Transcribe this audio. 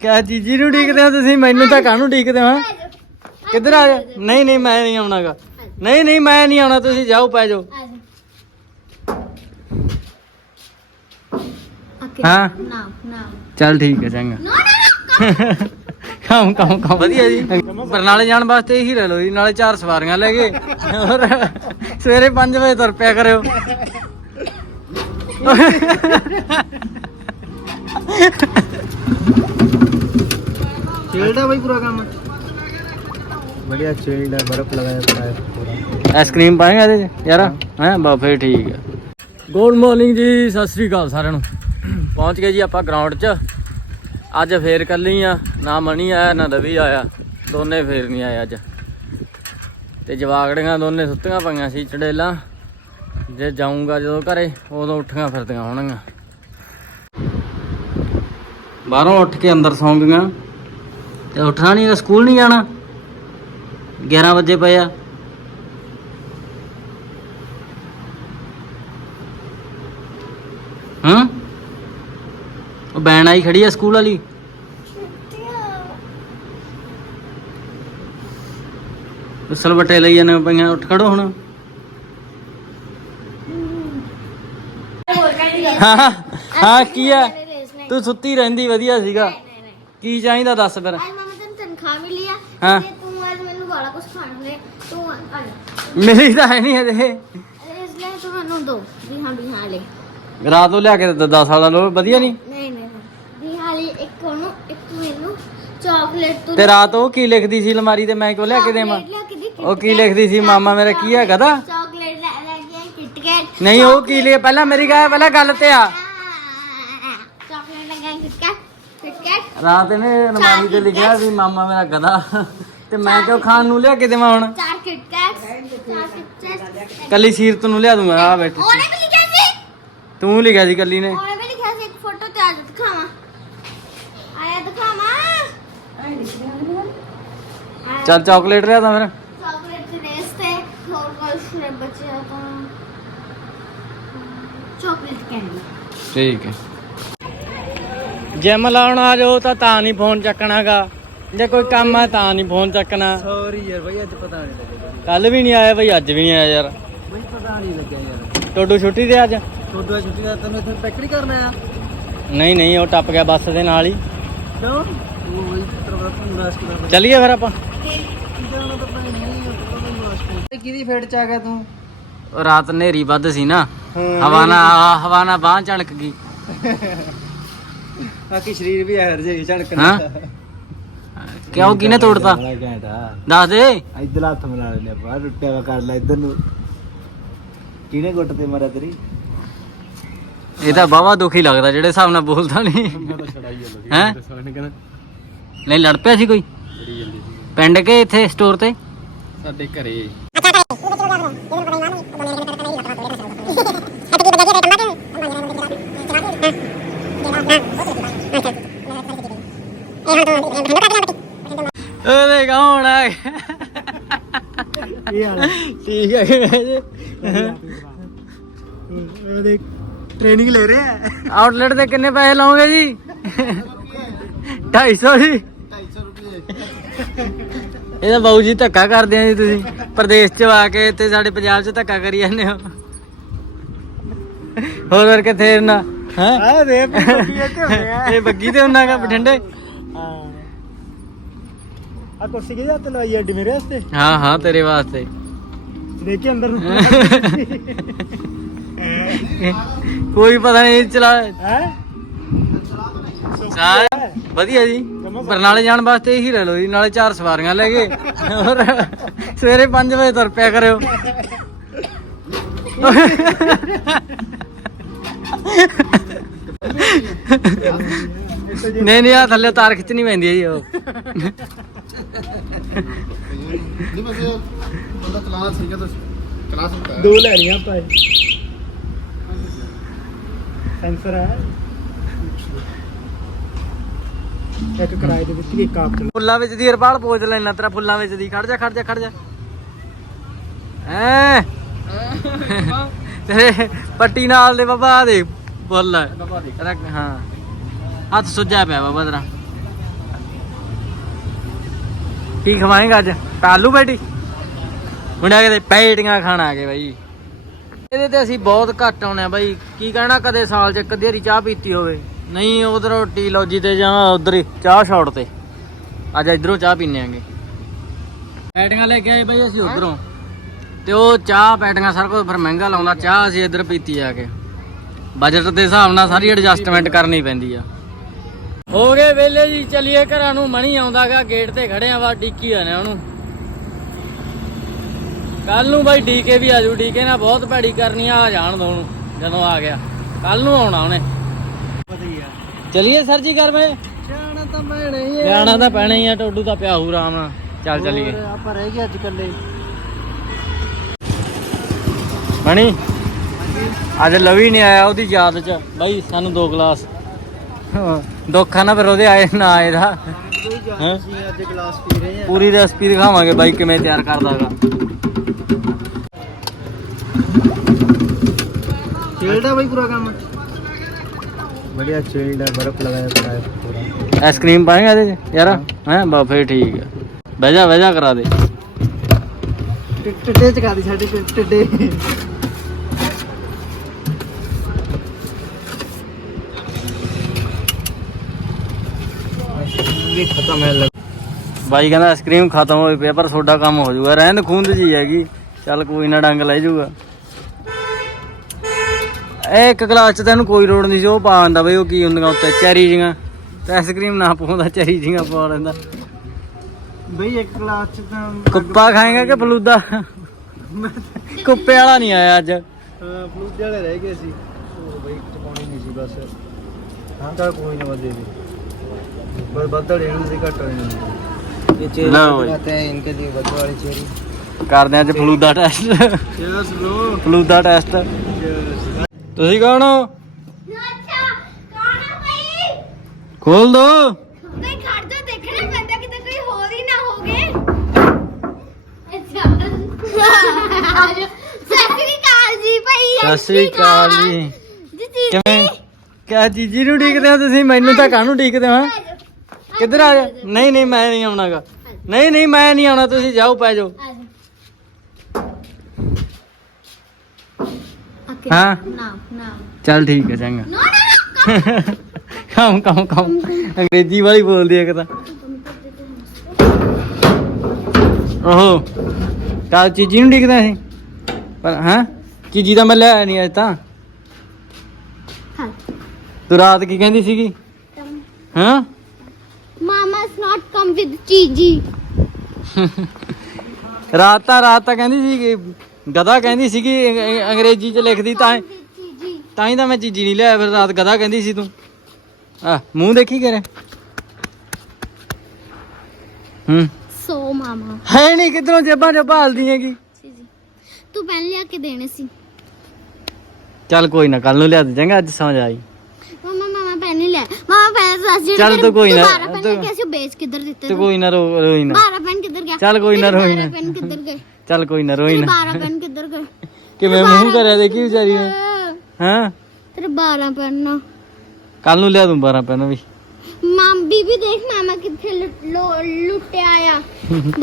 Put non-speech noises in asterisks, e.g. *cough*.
ਕਿਆ ਜੀਜੀ ਨੂੰ ਢੀਕਦੇ ਹੋ ਤੁਸੀਂ? ਮੈਨੂੰ ਤਾਂ ਕਾਹਨੂੰ ਢੀਕਦੇ ਹੋ ਕਿੱਧਰ ਆ ਜਾ ਨਹੀਂ ਨਹੀਂ ਮੈਂ ਨਹੀਂ ਆਉਣਾਗਾ। ਨਹੀਂ ਨਹੀਂ ਮੈਂ ਨਹੀਂ ਆਉਣਾ ਤੁਸੀਂ ਜਾਓ ਪੈ ਜਾਓ। ਹਾਂ? ਚੱਲ ਠੀਕ ਹੈ ਚੰਗਾ। ਕੰਮ ਕੰਮ ਕੰਮ। ਵਧੀਆ ਜੀ। ਬਰਨਾਲੇ ਜਾਣ ਵਾਸਤੇ ਇਹੀ ਲੈ ਲਓ ਜੀ ਨਾਲੇ ਚਾਰ ਸਵਾਰੀਆਂ ਲੈ ਗਏ ਹੋਰ ਸਵੇਰੇ 5 ਵਜੇ ਤੁਰ ਪਿਆ ਕਰਿਓ। *laughs* *laughs* ਚੇਲਦਾ ਬਾਈ ਪੂਰਾ ਕੰਮ बढ़िया चेल्ड है बर्फ लगाया पड़ा है पूरा ਆਈਸਕ੍ਰੀਮ ਪਾਏਗਾ ਇਹਦੇ ਚ ਯਾਰ ਹੈ ਬਾ ਫੇਰ ਠੀਕ ਹੈ ਗੁੱਡ ਮਾਰਨਿੰਗ ਜੀ ਸਤਿ ਸ੍ਰੀ ਅਕਾਲ ਸਾਰਿਆਂ ਨੂੰ ਪਹੁੰਚ ਗਏ ਜੀ ਆਪਾਂ ਗਰਾਊਂਡ 'ਚ ਅੱਜ ਫੇਰ ਕੱਲੀ ਆ ਨਾ ਮਣੀ ਆਇਆ ਨਾ ਰਵੀ ਆਇਆ ਦੋਨੇ ਫੇਰ ਨਹੀਂ ਆਏ ਅੱਜ ਤੇ ਜਵਾਗੜੀਆਂ ਦੋਨੇ ਸੁੱਤੀਆਂ ਪਈਆਂ ਸੀ ਚੜੇਲਾਂ ਜੇ ਜਾਊਂਗਾ ਜਦੋਂ ਘਰੇ ਉਦੋਂ ਉੱਠੀਆਂ ਫਿਰਦੀਆਂ ਹੋਣਗੀਆਂ ਬਾਹਰੋਂ ਉੱਠ ਕੇ ਅੰਦਰ ਸੌਂ ਗਈਆਂ। ਤੇ ਉੱਠਣਾ ਨਹੀਂ ਸਕੂਲ ਨਹੀਂ ਜਾਣਾ। 11 ਵਜੇ ਪਏ ਆ। ਹਾਂ? ਉਹ ਬੈਨ ਆਈ ਖੜੀ ਆ ਸਕੂਲ ਵਾਲੀ। ਉਸਲ ਬਟੇ ਲਈ ਜਾਂਦੇ ਪਈਆਂ ਉੱਠ ਖੜੋ ਹੁਣ। ਹਾਂ। ਹਾਂ ਕੀ ਆ? ਤੂੰ ਸੁੱਤੀ ਰਹਿੰਦੀ ਵਧੀਆ ਸੀਗਾ। ਕੀ ਚਾਹੀਦਾ ਦੱਸ ਫਿਰ? ਅੱਜ ਮਾਮਾ ਤੈਨੂੰ ਤਨਖਾਹ ਮਿਲੀ ਆ। ਹਾਂ। ਤੇ ਤੂੰ ਅੱਜ ਮੈਨੂੰ ਬੜਾ ਕੁਝ ਖਾਣ ਦੇ ਤੂੰ ਆ ਜਾ। ਮੇਰੀ ਤਾਂ ਹੈ ਨਹੀਂ ਹਜੇ। ਇਸ ਲਈ ਤੂੰ ਮੈਨੂੰ ਦੋ ਵੀ ਹਾਂ ਵੀ ਹਾਂ ਲੈ ਰਾਤ ਨੂੰ ਲਿਆ ਕੇ 10 ਸਾਲ ਦਾ ਲੋ ਵਧੀਆ ਨਹੀਂ ਨਹੀਂ ਨਹੀਂ। ਵੀ ਹਾਂ ਲਈ ਇੱਕ ਉਹਨੂੰ ਇੱਕ ਮੈਨੂੰ। ਚਾਕਲੇਟ ਤੂੰ ਤੇ ਰਾਤ ਉਹ ਕੀ ਲਿਖਦੀ ਸੀ ਅਲਮਾਰੀ ਤੇ? ਮੈਂ ਕਿਉਂ ਲਿਆ ਕੇ ਦੇਵਾਂ? chocolate ਲਿਆ ਕੇ ਦੇ, ਉਹ ਕੀ ਲਿਖਦੀ ਸੀ ਮਾਮਾ ਮੇਰਾ? ਕੀ ਹੈਗਾ ਦਾ? ਚਾਕਲੇਟ ਲੈ ਲੈ ਕੇ। ਕਿਟਕੈਟ ਨਹੀਂ ਉਹ ਕੀ ਲਿਆ? ਪਹਿਲਾਂ ਮੇਰੀ ਗੱਲ ਪਹਿਲਾਂ ਗੱਲ ਤੇ ਆ ਚਾਕਲੇਟ ਲੈ ਕੇ ਕਿਟਕੈਟ ਕਿਟਕੈਟ ਰਾਤ ਇਹਨੇ ਅਲਮਾਰੀ ਤੇ ਲਿਖਿਆ ਵੀ ਮਾਮਾ ਮੇਰਾ ਗਦਾ ਤੇ ਮੈਂ ਕਿਉਂ ਖਾਣ ਨੂੰ ਲਿਆ ਕੇ ਦੇਵਾਂ ਹੁਣ? ਚਾਰ ਕਿਟਕੈਟ ਚਾਰ ਕਿਟਕੈਟ ਕੱਲੀ ਸੀਰਤ ਨੂੰ ਲਿਆ ਦੂੰਗਾ ਆ ਬੈਠੀ ਉਹਨੇ ਵੀ ਲਿਖਿਆ ਸੀ? ਤੂੰ ਲਿਖਿਆ ਸੀ ਕੱਲੀ ਨੇ। ਉਹਨੇ ਵੀ ਲਿਖਿਆ ਸੀ ਇੱਕ ਫੋਟੋ ਤੇ ਆ ਜਾ ਦਿਖਾਵਾਂ। ਆਇਆ ਦਿਖਾਵਾਂ। ਚੱਲ ਚਾਕਲੇਟ ਲਿਆ ਤਾਂ ਫਿਰ। ਚਾਕਲੇਟ ਦੇ ਰੇਸ ਤੇ ਹੋਰ ਕੁਝ ਬਚਿਆ ਤਾਂ। ਚਾਕਲੇਟ ਕੈਂਡੀ ਠੀਕ ਹੈ। ਜਿੰਮ ਲਾਉਣ ਆ ਜਾਓ ਤਾਂ ਤਾਂ ਨਹੀਂ ਫੋਨ ਚੱਕਣਾਗਾ ਜੇ ਕੋਈ ਕੰਮ ਆ ਤਾਂ ਨਹੀਂ ਫੋਨ ਚੱਕਣਾ। ਸੌਰੀ ਯਾਰ ਬਈ ਅੱਜ ਪਤਾ ਨਹੀਂ ਲੱਗਿਆ ਕੱਲ ਵੀ ਨਹੀਂ ਆਇਆ ਬਈ ਅੱਜ ਵੀ ਨਹੀਂ ਆਇਆ ਯਾਰ। ਬਈ ਪਤਾ ਨਹੀਂ ਲੱਗਿਆ ਯਾਰ। ਟੋਡੂ ਛੁੱਟੀ ਤੇ ਅੱਜ? ਟੋਡੂ ਛੁੱਟੀ ਦਾ ਤੈਨੂੰ ਇੱਥੇ ਪੈਕੜੀ ਕਰਨ ਆਇਆ ਨਹੀਂ ਨਹੀਂ ਉਹ ਟੱਪ ਗਿਆ ਬੱਸ ਦੇ ਨਾਲ ਹੀ। ਚੱਲੀਏ ਫਿਰ ਆਪਾਂ। ਕਿਹਦੀ ਫੇਟ ਚ ਆ ਗਿਆ ਤੂੰ? ਰਾਤ ਨੇਰੀ ਵੱਧ ਸੀ ਨਾ। ਹਵਾ ਨਾ ਹਵਾ ਨਾ ਬਾਹ ਚਣਕ ਗਈ। *laughs* ਬਾਕੀ ਸਰੀਰ ਵੀ ਹਰ ਜੇ ਝੜਕਣ ਹਾਂ? ਕਿਉਂ? ਕਿਨੇ ਤੋੜਤਾ? ਘੈਂਟਾ ਦੱਸ ਦੇ। ਇੱਧਰ ਹੱਥ ਮਿਲਾ ਲੈਨੇ ਬਾਹਰ ਟੁੱਟਿਆ ਵਾ ਕਰ ਲੈ ਇੱਧਰ ਨੂੰ। ਕਿਹਨੇ ਗੁੱਟ ਤੇ ਮਾਰਿਆ ਤੇਰੀ? ਇਹ ਤਾਂ ਬਾਵਾ ਦੁਖੀ ਲੱਗਦਾ ਜਿਹੜੇ ਹਿਸਾਬ ਨਾਲ ਬੋਲਦਾ ਨਹੀਂ ਹੈਂ? ਨਹੀਂ ਲੜ ਪਿਆ ਸੀ ਕੋਈ? ਪਿੰਡ ਕੇ ਇੱਥੇ ਸਟੋਰ ਤੇ? ਸਾਡੇ ਘਰੇ ਓਏ ਕੌਣ ਆ ਇਹ ਹਾਲ ਠੀਕ ਹੈ। ਜੀ ਉਹਦੇ ਟ੍ਰੇਨਿੰਗ ਲੈ ਰਿਹਾ ਹੈ। ਆਊਟਲੈਟ ਦੇ ਕਿੰਨੇ ਪੈਸੇ ਲਾਓਗੇ ਜੀ? 250 ਜੀ। 250 ਰੁਪਏ ਇਹਦਾ ਬਾਊ ਜੀ ਧੱਕਾ ਕਰਦੇ ਆ ਜੀ ਤੁਸੀਂ। ਪ੍ਰਦੇਸ਼ ਚ ਆ ਕੇ ਇੱਥੇ ਸਾਡੇ ਪੰਜਾਬ ਚ ਧੱਕਾ ਕਰੀ ਜਾਂਦੇ ਹੋ। ਹੋਰ ਫਿਰ ਕਿੱਥੇ ਨਾ ਹੈ? ਆ ਦੇ ਬੱਗੀ ਤੇ ਆ। ਇਹ ਬੱਗੀ ਤੇ ਹੁੰਨਾਗਾ ਬਠਿੰਡੇ? ਹਾਂ। ਆ ਕੁਰਸੀ ਕਿਹਦੇ ਹੱਥ ਲਵਾਈ ਅੱਡੀ ਮੇਰੇ ਵਾਸਤੇ? ਹਾਂ ਹਾਂ ਤੇਰੇ ਵਾਸਤੇ। ਦੇਖ ਅੰਦਰ ਨੂੰ। ਕੋਈ ਪਤਾ ਨਹੀਂ ਚਲਾ। ਹੈ? ਸਾਰੇ ਵਧੀਆ ਜੀ। ਬਰਨਾਲੇ ਜਾਣ ਵਾਸਤੇ ਇਹੀ ਲੈ ਲਓ ਜੀ ਨਾਲੇ ਚਾਰ ਸਵਾਰੀਆਂ ਲੈ ਗਏ ਹੋਰ ਸਵੇਰੇ 5 ਵਜੇ ਤੁਰ ਪਿਆ ਕਰਿਓ। ਨਹੀਂ ਨਹੀਂ ਆ ਥੱਲੇ ਤਾਰ ਖਿੱਚਣੀ ਪੈਂਦੀ ਹੈ ਜੀ ਉਹ। ਨਹੀਂ ਬਸ ਬੰਦਾ ਚਲਾਣਾ ਸਹੀ ਹੈ ਤਾਂ ਚਲਾ ਸਕਦਾ ਹੈ। ਦੋ ਲੈਣੀਆਂ ਆਪਾਂ ਇਹ। ਸੈਂਸਰ ਹੈ। ਇੱਕ ਕਿਰਾਏ ਦੇ ਵਿੱਚ ਇੱਕ ਆਪ ਚਲਾ ਫੁੱਲਾਂ ਵਿੱਚ ਦੀ ਹਰਪਾਲ ਪੋਚ ਲੈਣਾ ਤੇਰਾ ਫੁੱਲਾਂ ਵਿੱਚ ਦੀ। ਖੜ ਜਾ ਖੜ ਜਾ ਖੜ ਜਾ। ਐ ਤੇਰੇ ਪੱਟੀ ਨਾਲ ਦੇ ਬਾਬਾ ਆ ਦੇ ਫੁੱਲ। ਰੱਖ ਹਾਂ। ਹੱਥ ਸੁੱਜਿਆ ਪਿਆ ਬਾਬਾ ਤੇਰਾ। ਕੀ ਖਵਾਏਗਾ ਅੱਜ? ਤਾਲੂ ਬੈਠੀ ਮੁੰਡਾ ਕਿਤੇ ਪੈਟੀਆਂ ਖਾਣ ਆ ਗਏ ਬਾਈ। ਇਹਦੇ ਤੇ ਅਸੀਂ ਬਹੁਤ ਘੱਟ ਆਉਨੇ ਆ ਬਾਈ। ਕੀ ਕਹਿਣਾ ਕਦੇ ਸਾਲ ਚ ਇੱਕ ਅੱਧੀ ਚਾਹ ਪੀਤੀ ਹੋਵੇ। ਨਹੀਂ, ਉਧਰ ਟੀ ਲੌਜੀ ਤੇ ਜਾਂ ਉਧਰ ਹੀ ਚਾਹ ਸ਼ਾਟ ਤੇ। ਅੱਜ ਇਧਰੋਂ ਚਾਹ ਪੀਨੇ ਆਂਗੇ। ਪੈਟੀਆਂ ਲੈ ਕੇ ਆਏ ਬਾਈ ਅਸੀਂ ਉਧਰੋਂ। ਤੇ ਉਹ ਚਾਹ ਪੈਟੀਆਂ ਸਾਰਾ ਕੁਝ ਫਿਰ ਮਹਿੰਗਾ ਲਾਉਂਦਾ। ਚਾਹ ਅਸੀਂ ਇੱਧਰ ਪੀਤੀ ਆ ਕੇ। ਬਜਟ ਦੇ ਹਿਸਾਬ ਨਾਲ ਸਾਰੀ ਐਡਜਸਟਮੈਂਟ ਕਰਨੀ ਪੈਂਦੀ ਆ। ਹੋ ਗਏ ਵੇਲੇ ਜੀ ਚਲੀਏ ਘਰਾਂ ਨੂੰ। ਮਣੀ ਆਉਂਦਾਗਾ ਗੇਟ ਤੇ ਖੜੇ ਆ ਵਾ ਡਿੱਕੀ ਆਨੇ ਉਹਨੂੰ। ਕੱਲ ਨੂੰ ਬਾਈ ਡੀਕੇ ਵੀ ਆਜੂ। ਡੀਕੇ ਨਾਲ ਬਹੁਤ ਭੈੜੀ ਕਰਨੀ ਆ ਜਾਣ ਦੋ ਉਹਨੂੰ ਜਦੋਂ ਆ ਗਿਆ। ਕੱਲ ਨੂੰ ਆਉਣਾ ਉਹਨੇ। ਚਲੀਏ ਸਰ ਜੀ ਕਰ ਬਈ? ਜਾਣਾ ਤਾਂ ਮੈਂ ਨਹੀਂ ਜਾਣਾ ਤਾਂ ਪੈਣਾ ਹੀ ਆ ਟੋਡੂ ਤਾਂ ਪਿਆ ਹੂ ਆਰਾਮ ਨਾਲ। ਚੱਲ ਚਲੀਏ। ਆਪਾਂ ਰਹਿ ਗਏ ਅੱਜ ਕੱਲੇ ਮਣੀ ਅੱਜ ਲਵੀ ਨਹੀਂ ਆਇਆ ਉਹਦੀ ਯਾਦ ਚ। ਬਾਈ ਸਾਨੂੰ ਦੋ ਗਲਾਸ। ਦੁੱਖ ਆ ਨਾ ਫਿਰ ਉਹਦੇ ਆਏ ਨਾ ਆਏ ਦਾ ਕੋਈ ਹੈਂ? ਜਾਣ ਸੀ ਅੱਜ ਗਲਾਸ ਪੀ ਰਹੇ ਆ ਪੂਰੀ ਰੈਸਪੀ ਦਿਖਾਵਾਂਗੇ ਬਾਈ ਕਿਵੇਂ ਤਿਆਰ ਕਰਦਾਗਾ ਚਿਲਡ ਹੈ ਬਾਈ ਪੂਰਾ ਕੰਮ बढ़िया चिल्ड है बर्फ लगाया पड़ा है पूरा ਆਈਸਕ੍ਰੀਮ ਪਾਏਗਾ ਇਹਦੇ ਚ ਯਾਰ ਹੈ ਬਾ ਫੇਰ ਠੀਕ ਆ ਬਹਿ ਜਾ ਬਹਿ ਜਾ ਕਰਾ ਦੇ ਟਿੱਡੇ ਚਕਾ ਦੀ ਸਾਡੇ ਟਿੱਡੇ ਵੀ ਖਤਮ ਹੈ। ਬਾਈ ਕਹਿੰਦਾ ਆਈਸਕ੍ਰੀਮ ਖਤਮ ਹੋਈ ਪਿਆ ਪਰ ਤੁਹਾਡਾ ਕੰਮ ਹੋ ਜਾਊਗਾ। ਰਹਿਣ ਖੂੰਦ ਜੀ ਹੈਗੀ। ਚੱਲ ਕੋਈ ਨਾ ਡੰਗ ਲੈ ਜਾਊਗਾ। ਇਹ ਇੱਕ ਗਲਾਸ ਚ ਤੈਨੂੰ ਕੋਈ ਲੋੜ ਨਹੀਂ ਸੀ ਪਾ ਆਂਦਾ ਬਈ ਉਹ ਕੀ ਹੁੰਦੀਆਂ ਉੱਤੇ ਚੈਰੀ ਜੀਆਂ। ਤੇ ਆਈਸਕ੍ਰੀਮ ਨਾ ਪਾਉਂਦਾ ਚੈਰੀ ਜੀਆਂ ਪਾ ਲੈਂਦਾ। ਬਈ ਇੱਕ ਗਲਾਸ ਚ ਤਾਂ ਕੁੱਪਾ ਖਾਏਗਾ ਕਿ ਫਲੂਦਾ ਕੁੱਪੇ ਵਾਲਾ ਨਹੀਂ ਆਇਆ ਅੱਜ। ਫਲੂਦੇ ਵਾਲੇ ਰਹਿ ਗਏ ਸੀ। ਉਹ ਬਈ ਟਪਾਉਣੀ ਨਹੀਂ ਸੀ ਬਸ। ਹਾਂ ਕੋਈ ਨਾ ਦੇ ਦੇ ਬਸ ਬੱਦਲ ਇਹਨਾਂ ਦੇ ਘੱਟ ਨੇ ਇਹ ਲਓ ਬਈ। ਆਤੇ ਹੈ ਇਨਕੇ ਦੀ ਵੱਧ ਵਾਲੀ ਚੇਰੀ। ਕਰਦੇ ਆ ਅੱਜ falooda taste cheers bro falooda taste ਤੁਸੀਂ ਕੌਣ ਹੋ? ਅੱਛਾ। ਕੌਣ ਆ ਭਾਈ? ਖੋਲ ਦੋ। ਨਹੀਂ ਖੜ ਜਾ ਦੇਖਣਾ ਪੈਂਦਾ ਕਿਤੇ ਕੋਈ ਹੋਰ ਹੀ ਨਾ ਹੋਗੇ ਅੱਛਾ। *laughs* ਸਤਿ ਸ੍ਰੀ ਅਕਾਲ ਜੀ ਭਾਈ ਸਤਿ ਸ੍ਰੀ ਅਕਾਲ ਜੀ ਜੀ ਜੀ। ਕਿਵੇਂ? ਕਿਆ ਜੀਜੀ ਨੂੰ ਢੀਕਦੇ ਹੋ ਤੁਸੀਂ? ਮੈਨੂੰ ਤਾਂ ਕਾਹਨੂੰ ਢੀਕਦੇ ਹੋ ਹੈਂ? ਕਿੱਧਰ ਆ ਜਾ ਨਹੀਂ ਨਹੀਂ ਮੈਂ ਨਹੀਂ ਆਉਣਾਗਾ। ਨਹੀਂ ਨਹੀਂ ਮੈਂ ਨਹੀਂ ਆਉਣਾ ਤੁਸੀਂ ਜਾਓ ਪੈ ਜਾਓ। ਹਾਂ? ਨਾ ਨਾ ਚੱਲ ਠੀਕ ਹੈ ਚੰਗਾ। ਨੋ ਨਾ ਕੰਮ। ਕੰਮ ਕੰਮ ਅੰਗਰੇਜ਼ੀ ਵਾਲੀ ਬੋਲਦੀ ਹੈ ਕਿਤਾ ਓਹੋ। ਕੱਲ ਚੀਜੀ ਨੂੰ ਢੀਕਦਾ ਸੀ ਪਰ ਹਾਂ? ਚੀਜੀ ਤਾਂ ਮੈਂ ਲੈ ਆਇਆ ਨਹੀਂ ਅੱਜ ਤਾਂ। ਤੂੰ ਰਾਤ ਕੀ ਕਹਿੰਦੀ ਸੀਗੀ? ਹਾਂ? ਮਾਮਾ ਇਸ ਨਾਟ ਕਮ ਵਿਦ ਚੀਜੀ ਰਾਤ ਤਾਂ ਰਾਤ ਤਾਂ ਕਹਿੰਦੀ ਸੀ ਗਧਾ ਕਹਿੰਦੀ ਸੀਗੀ ਅੰਗ- ਅੰਗ- ਅੰਗਰੇਜ਼ੀ ਚ ਲਿਖਦੀ ਤਾਂ ਹੀ- ਚੀਜੀ ਤਾਂ ਹੀ ਤਾਂ ਮੈਂ ਚੀਜੀ ਨਹੀਂ ਲਿਆ ਫਿਰ ਰਾਤ ਗਧਾ ਕਹਿੰਦੀ ਸੀ ਤੂੰ। ਆ ਮੂੰਹ ਦੇਖੀ ਕਰੇ। ਹੂੰ। ਸੋ ਮਾਮਾ। ਹੈ ਨਹੀਂ ਕਿਧਰੋਂ ਜੇਬਾਂ ਚ ਭਾਲਦੀ ਹੈਗੀ? ਚੀਜੀ ਤੂੰ ਪੈਨ ਲਿਆ ਕੇ ਦੇਣੇ ਸੀ। ਚੱਲ ਕੋਈ ਨਾ ਕੱਲ ਨੂੰ ਲਿਆ ਦੇ ਚੰਗਾ ਅੱਜ ਸਮਝ ਆਈ। ਚੱਲ ਤੂੰ ਕੋਈ ਨਾ, ਪੈਨ ਤੂੰ- ਲੈ ਕੇ ਅਸੀਂ ਵੇਚ ਕਿੱਧਰ ਦਿੱਤੇ ਤੇ ਕੋਈ ਨਾ ਰੋ ਰੋਈ ਨਾ। ਬਾਰਾਂ ਪੈਨ ਕਿੱਧਰ ਗਿਆ? ਚੱਲ ਕੋਈ ਨਾ ਰੋਈ ਨਾ। ਪੈਨ ਕਿੱਧਰ ਗਏ? ਚੱਲ ਕੋਈ ਨਾ ਰੋਈ ਤੇਰੇ ਨਾ। ਬਾਰਾਂ ਪੈਨ ਕਿੱਧਰ ਗਏ? ਕਿਵੇਂ ਮੂੰਹ ਕਰਿਆ ਦੇਖੀ ਵਿਚਾਰੀ ਨੇ? ਅਹ, ਹਾਂ? ਤੇਰੇ ਬਾਰਾਂ ਪੈਨ ਕੱਲ ਨੂੰ ਲਿਆ ਦੂੰ 12 ਪੈਨ ਵੀ। ਮਾਂ ਬੀਬੀ ਦੇਖ ਮਾਮਾ ਕਿੱਥੇ ਲੁੱਟ- ਲੋ- ਲੁੱਟਿਆ ਆ। *laughs*